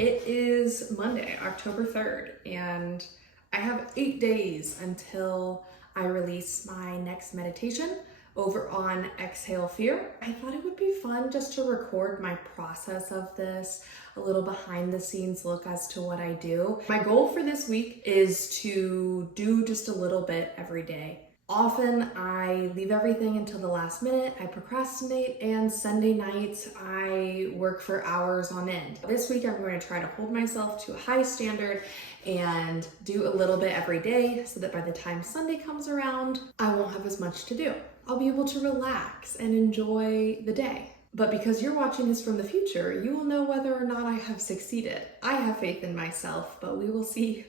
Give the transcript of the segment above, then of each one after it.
It is Monday, October 3rd, and I have 8 days until I release my next meditation over on Exhale Fear. I thought it would be fun just to record my process of this, a little behind the scenes look as to what I do. My goal for this week is to do just a little bit every day. Often I leave everything until the last minute, I procrastinate, and Sunday nights I work for hours on end. This week I'm going to try to hold myself to a high standard and do a little bit every day so that by the time Sunday comes around, I won't have as much to do. I'll be able to relax and enjoy the day. But because you're watching this from the future, you will know whether or not I have succeeded. I have faith in myself, but we will see.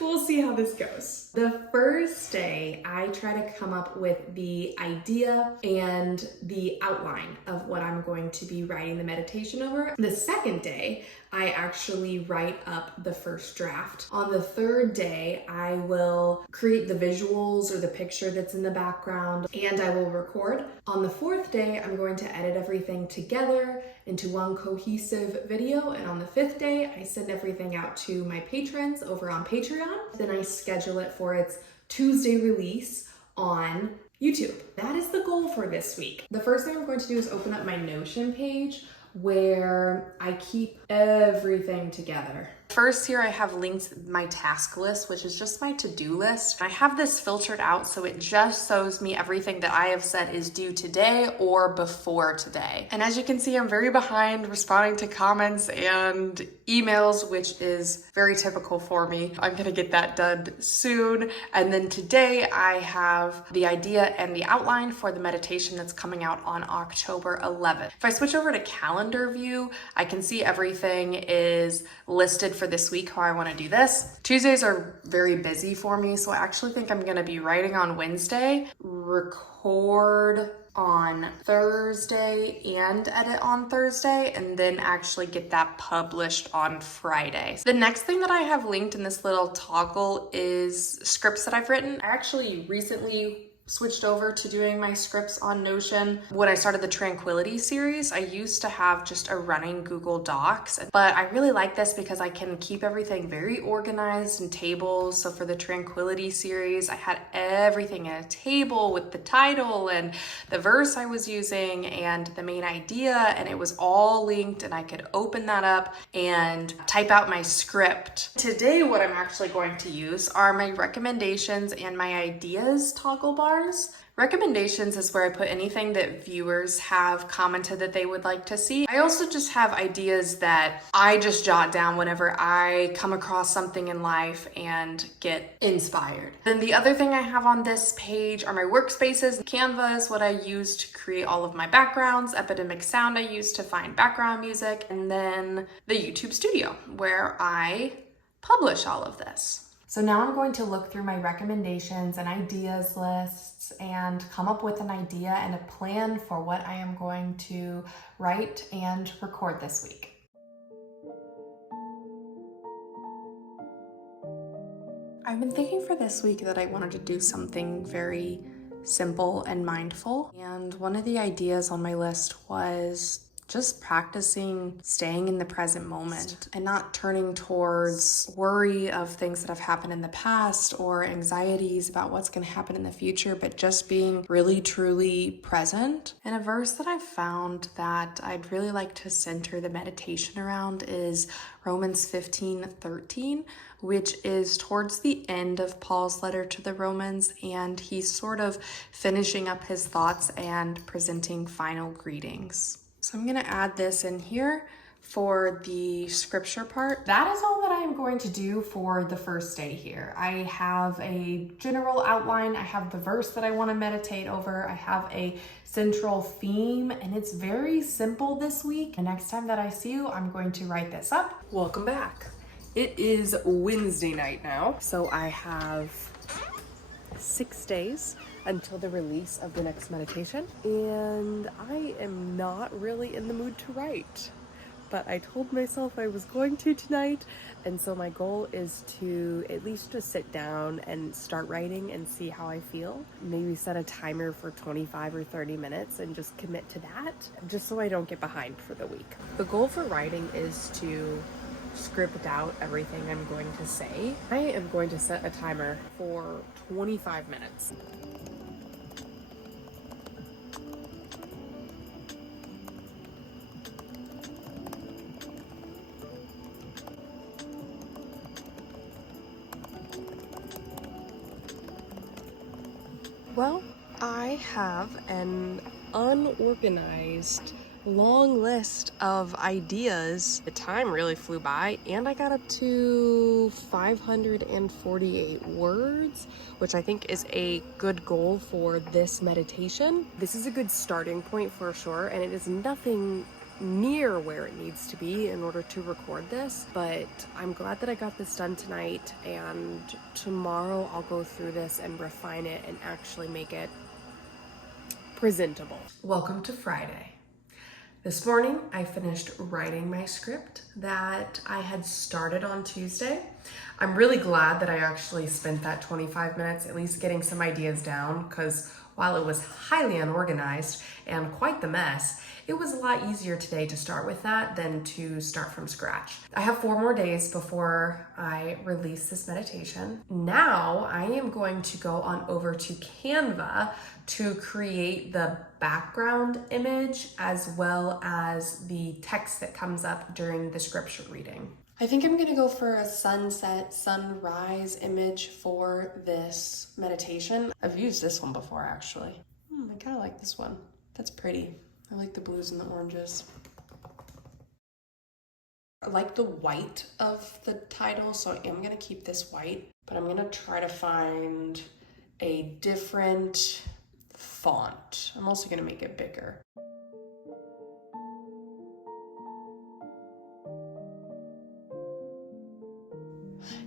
We'll see how this goes. The first day, I try to come up with the idea and the outline of what I'm going to be writing the meditation over. The second day, I actually write up the first draft. On the third day, I will create the visuals or the picture that's in the background, and I will record. On the fourth day, I'm going to edit everything together into one cohesive video, and on the fifth day, I send everything out to my patrons over on Patreon. Then I schedule it for its Tuesday release on YouTube. That is the goal for this week. The first thing I'm going to do is open up my Notion page where I keep everything together. First here I have linked my task list, which is just my to-do list. I have this filtered out so it just shows me everything that I have said is due today or before today. And as you can see, I'm very behind responding to comments and emails, which is very typical for me. I'm gonna get that done soon. And then today I have the idea and the outline for the meditation that's coming out on October 11th. If I switch over to calendar view, I can see everything is listed for this week, how I want to do this. Tuesdays are very busy for me, so I actually think I'm going to be writing on Wednesday, record on Thursday and edit on Thursday, and then actually get that published on Friday. The next thing that I have linked in this little toggle is scripts that I've written. I actually recently switched over to doing my scripts on Notion. When I started the Tranquility series, I used to have just a running Google Docs, but I really like this because I can keep everything very organized in tables. So for the Tranquility series, I had everything in a table with the title and the verse I was using and the main idea, and it was all linked, and I could open that up and type out my script. Today, what I'm actually going to use are my recommendations and my ideas toggle bar. Recommendations is where I put anything that viewers have commented that they would like to see. I also just have ideas that I just jot down whenever I come across something in life and get inspired. Then the other thing I have on this page are my workspaces. Canva is what I use to create all of my backgrounds. Epidemic Sound I use to find background music. And then the YouTube Studio where I publish all of this. So now I'm going to look through my recommendations and ideas lists and come up with an idea and a plan for what I am going to write and record this week. I've been thinking for this week that I wanted to do something very simple and mindful. And one of the ideas on my list was just practicing staying in the present moment and not turning towards worry of things that have happened in the past or anxieties about what's going to happen in the future, but just being really truly present. And a verse that I've found that I'd really like to center the meditation around is Romans 15:13, which is towards the end of Paul's letter to the Romans, and he's sort of finishing up his thoughts and presenting final greetings. So I'm going to add this in here for the scripture part. That is all that I'm going to do for the first day here. I have a general outline. I have the verse that I want to meditate over. I have a central theme, and it's very simple this week. The next time that I see you, I'm going to write this up. Welcome back. It is Wednesday night now, so I have 6 days until the release of the next meditation, and I am not really in the mood to write, but I told myself I was going to tonight. And so my goal is to at least just sit down and start writing and see how I feel. Maybe set a timer for 25 or 30 minutes and just commit to that, just so I don't get behind for the week. The goal for writing is to script out everything I'm going to say. I am going to set a timer for 25 minutes. Well, I have an unorganized long list of ideas. The time really flew by, and I got up to 548 words, which I think is a good goal for this meditation. This is a good starting point for sure, and it is nothing near where it needs to be in order to record this, but I'm glad that I got this done tonight, and tomorrow I'll go through this and refine it and actually make it presentable. Welcome to Friday. This morning I finished writing my script that I had started on Tuesday. I'm really glad that I actually spent that 25 minutes at least getting some ideas down, because while it was highly unorganized and quite the mess, it was a lot easier today to start with that than to start from scratch. I have 4 more days before I release this meditation. Now I am going to go on over to Canva to create the background image as well as the text that comes up during the scripture reading. I think I'm gonna go for a sunset, sunrise image for this meditation. I've used this one before actually. I kind of like this one. That's pretty. I like the blues and the oranges. I like the white of the title, so I am gonna keep this white, but I'm gonna try to find a different font. I'm also gonna make it bigger.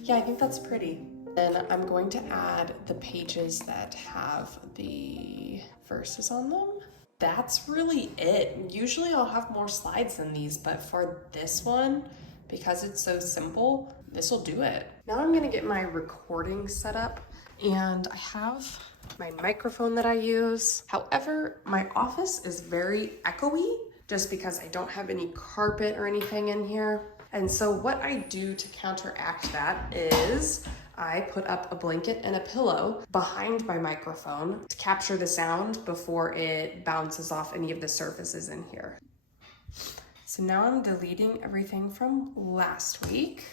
Yeah, I think that's pretty. Then I'm going to add the pages that have the verses on them. That's really it. Usually I'll have more slides than these, but for this one, because it's so simple, this will do it. Now I'm gonna get my recording set up, and I have my microphone that I use. However, my office is very echoey just because I don't have any carpet or anything in here. And so what I do to counteract that is I put up a blanket and a pillow behind my microphone to capture the sound before it bounces off any of the surfaces in here. So now I'm deleting everything from last week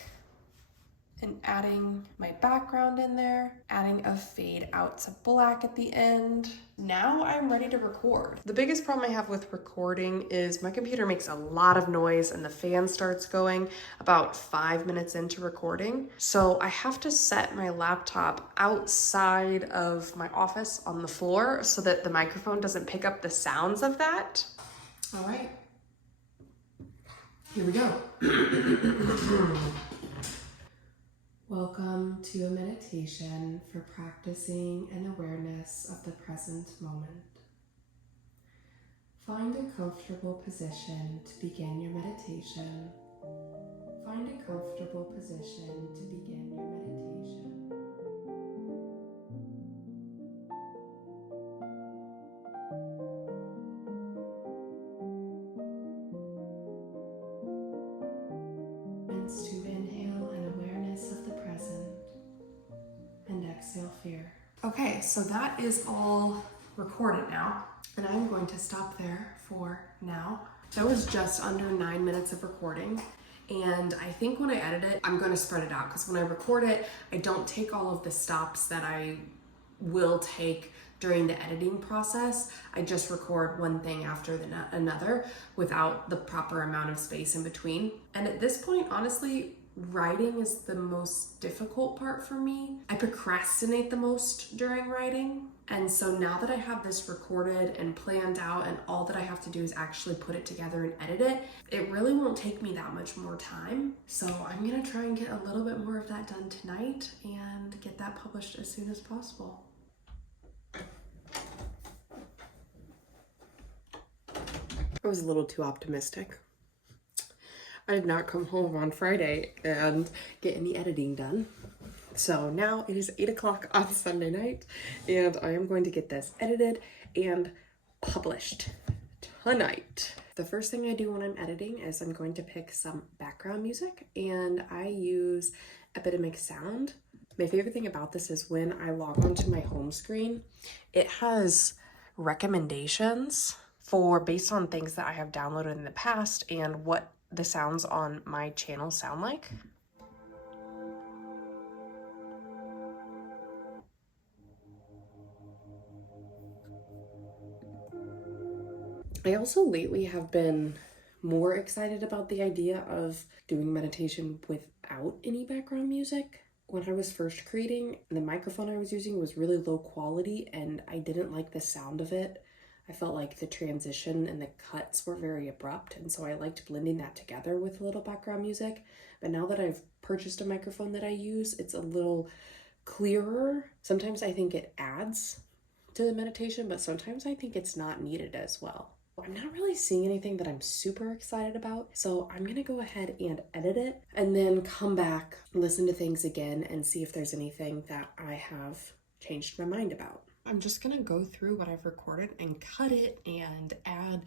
and adding my background in there, adding a fade out to black at the end. Now I'm ready to record. The biggest problem I have with recording is my computer makes a lot of noise and the fan starts going about 5 minutes into recording. So I have to set my laptop outside of my office on the floor so that the microphone doesn't pick up the sounds of that. All right, here we go. Welcome to a meditation for practicing an awareness of the present moment. Find a comfortable position to begin your meditation. Find a comfortable position to begin your meditation. To inhale an awareness of the present and exhale fear. Okay, so that is all recorded now, and I'm going to stop there for now. That was just under 9 minutes of recording, and I think when I edit it, I'm going to spread it out, because when I record it, I don't take all of the stops that I will take during the editing process. I just record one thing after another without the proper amount of space in between. And at this point, honestly, writing is the most difficult part for me. I procrastinate the most during writing. And so now that I have this recorded and planned out and all that I have to do is actually put it together and edit it, it really won't take me that much more time. So I'm gonna try and get a little bit more of that done tonight and get that published as soon as possible. I was a little too optimistic. I did not come home on Friday and get any editing done. So now it is 8 o'clock on Sunday night, and I am going to get this edited and published tonight. The first thing I do when I'm editing is I'm going to pick some background music, and I use Epidemic Sound. My favorite thing about this is when I log onto my home screen, it has recommendations for based on things that I have downloaded in the past and what the sounds on my channel sound like. I also lately have been more excited about the idea of doing meditation without any background music. When I was first creating, the microphone I was using was really low quality and I didn't like the sound of it. I felt like the transition and the cuts were very abrupt, and so I liked blending that together with a little background music. But now that I've purchased a microphone that I use, it's a little clearer. Sometimes I think it adds to the meditation, but sometimes I think it's not needed as well. I'm not really seeing anything that I'm super excited about, so I'm gonna go ahead and edit it and then come back, listen to things again, and see if there's anything that I have changed my mind about. I'm just gonna go through what I've recorded and cut it and add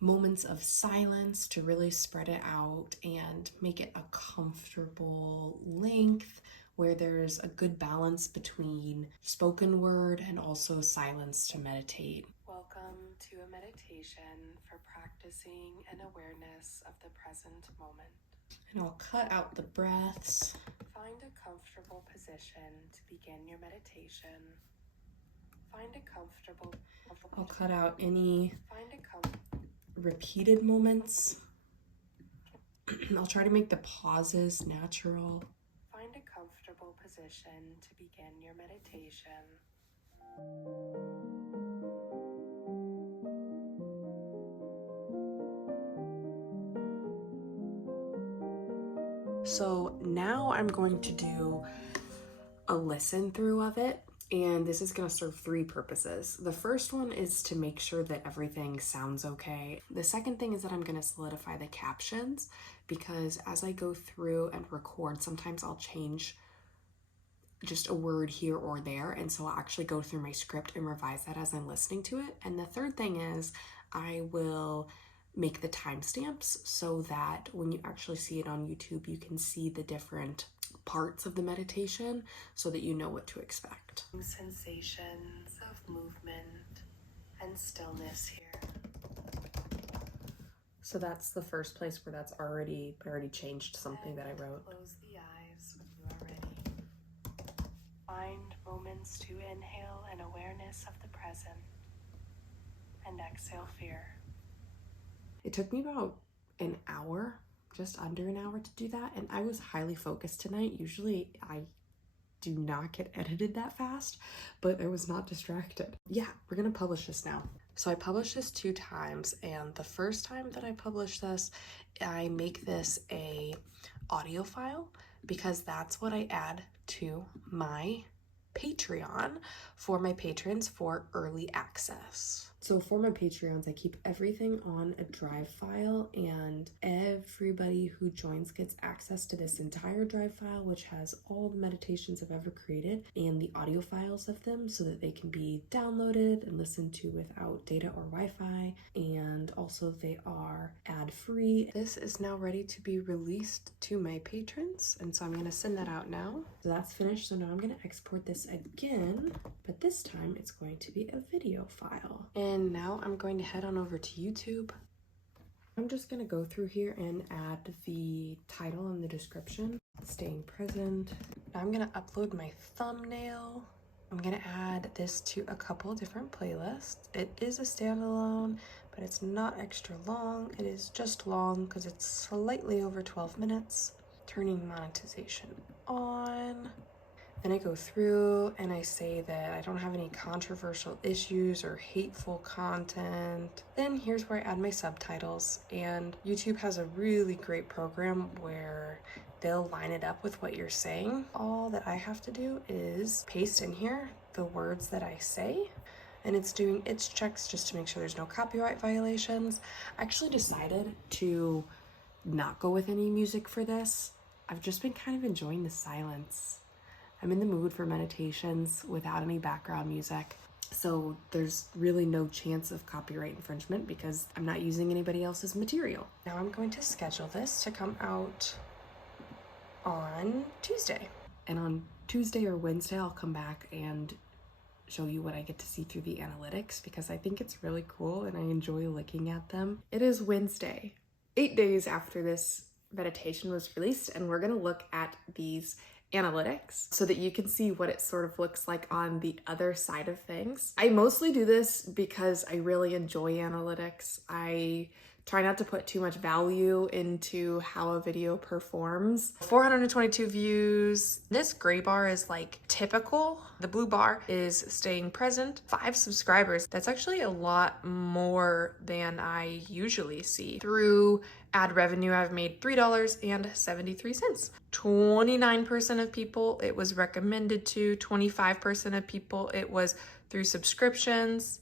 moments of silence to really spread it out and make it a comfortable length where there's a good balance between spoken word and also silence to meditate. Welcome to a meditation for practicing an awareness of the present moment. And I'll cut out the breaths. Find a comfortable position to begin your meditation. Find a comfortable. I'll cut out any repeated moments. I'll try to make the pauses natural. Find a comfortable position to begin your meditation. So now I'm going to do a listen through of it, and this is going to serve three purposes. The first one is to make sure that everything sounds okay. The second thing is that I'm going to solidify the captions, because as I go through and record, sometimes I'll change just a word here or there, and so I'll actually go through my script and revise that as I'm listening to it. And the third thing is I will make the timestamps so that when you actually see it on YouTube, you can see the different parts of the meditation so that you know what to expect. Sensations of movement and stillness here. So that's the first place where that's already changed something that I wrote. Close the eyes when you are ready. Find moments to inhale an awareness of the present and exhale fear. It took me about an hour, just under an hour to do that, and I was highly focused tonight. Usually I do not get edited that fast, but I was not distracted. Yeah, we're gonna publish this now. So I published this 2 times, and the first time that I published this, I make this a audio file because that's what I add to my Patreon for my patrons for early access. So for my Patreons, I keep everything on a Drive file, and everybody who joins gets access to this entire Drive file, which has all the meditations I've ever created and the audio files of them so that they can be downloaded and listened to without data or Wi-Fi, and also they are ad-free. This is now ready to be released to my patrons, and so I'm going to send that out now. So that's finished, so now I'm going to export this again, but this time it's going to be a video file. And now I'm going to head on over to YouTube. I'm just going to go through here and add the title and the description. Staying present. Now I'm going to upload my thumbnail. I'm going to add this to a couple different playlists. It is a standalone, but it's not extra long. It is just long because it's slightly over 12 minutes. Turning monetization on. Then I go through and I say that I don't have any controversial issues or hateful content. Then here's where I add my subtitles, and YouTube has a really great program where they'll line it up with what you're saying. All that I have to do is paste in here the words that I say, and it's doing its checks just to make sure there's no copyright violations. I actually decided to not go with any music for this. I've just been kind of enjoying the silence. I'm in the mood for meditations without any background music. So there's really no chance of copyright infringement because I'm not using anybody else's material. Now I'm going to schedule this to come out on Tuesday. And on Tuesday or Wednesday, I'll come back and show you what I get to see through the analytics because I think it's really cool and I enjoy looking at them. It is Wednesday, 8 days after this meditation was released, and we're gonna look at these analytics so that you can see what it sort of looks like on the other side of things. I mostly do this because I really enjoy analytics. I try not to put too much value into how a video performs. 422 views. This gray bar is like typical. The blue bar is staying present. 5 subscribers. That's actually a lot more than I usually see. Through ad revenue, I've made $3.73. 29% of people it was recommended to. 25% of people it was through subscriptions.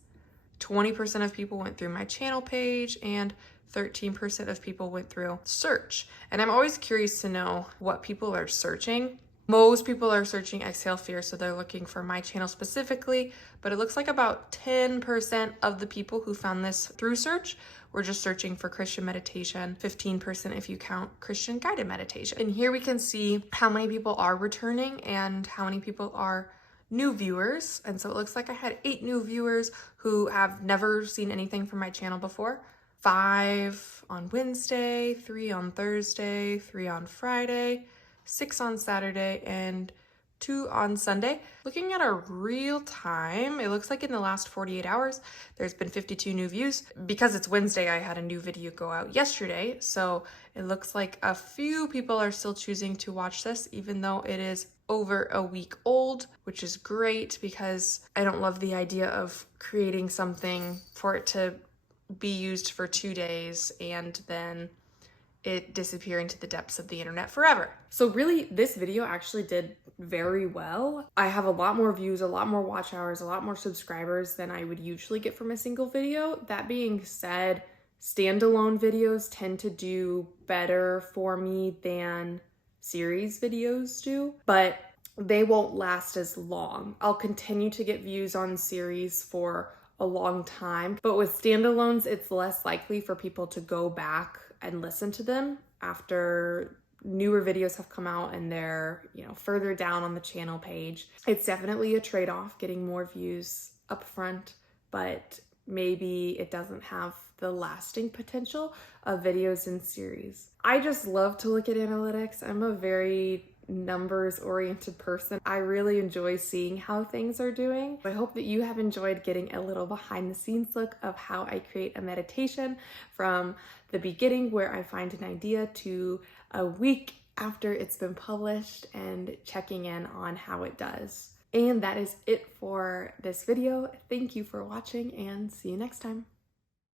20% of people went through my channel page, and 13% of people went through search. And I'm always curious to know what people are searching. Most people are searching Exhale Fear, so they're looking for my channel specifically, but it looks like about 10% of the people who found this through search were just searching for Christian meditation, 15% if you count Christian guided meditation. And here we can see how many people are returning and how many people are new viewers. And so it looks like I had 8 new viewers who have never seen anything from my channel before. 5 on Wednesday, 3 on Thursday, 3 on Friday, 6 on Saturday, and 2 on Sunday. Looking at our real time, it looks like in the last 48 hours, there's been 52 new views. Because it's Wednesday, I had a new video go out yesterday, so it looks like a few people are still choosing to watch this, even though it is over a week old, which is great because I don't love the idea of creating something for it to be used for 2 days and then it disappear into the depths of the internet forever. So really, this video actually did very well. I have a lot more views, a lot more watch hours, a lot more subscribers than I would usually get from a single video. That being said, standalone videos tend to do better for me than series videos do, but they won't last as long. I'll continue to get views on series for a long time, but with standalones, it's less likely for people to go back and listen to them after newer videos have come out and they're, further down on the channel page. It's definitely a trade-off getting more views up front, but maybe it doesn't have the lasting potential of videos in series. I just love to look at analytics. I'm a very numbers oriented person. I really enjoy seeing how things are doing. I hope that you have enjoyed getting a little behind the scenes look of how I create a meditation from the beginning where I find an idea to a week after it's been published and checking in on how it does. And that is it for this video. Thank you for watching and see you next time.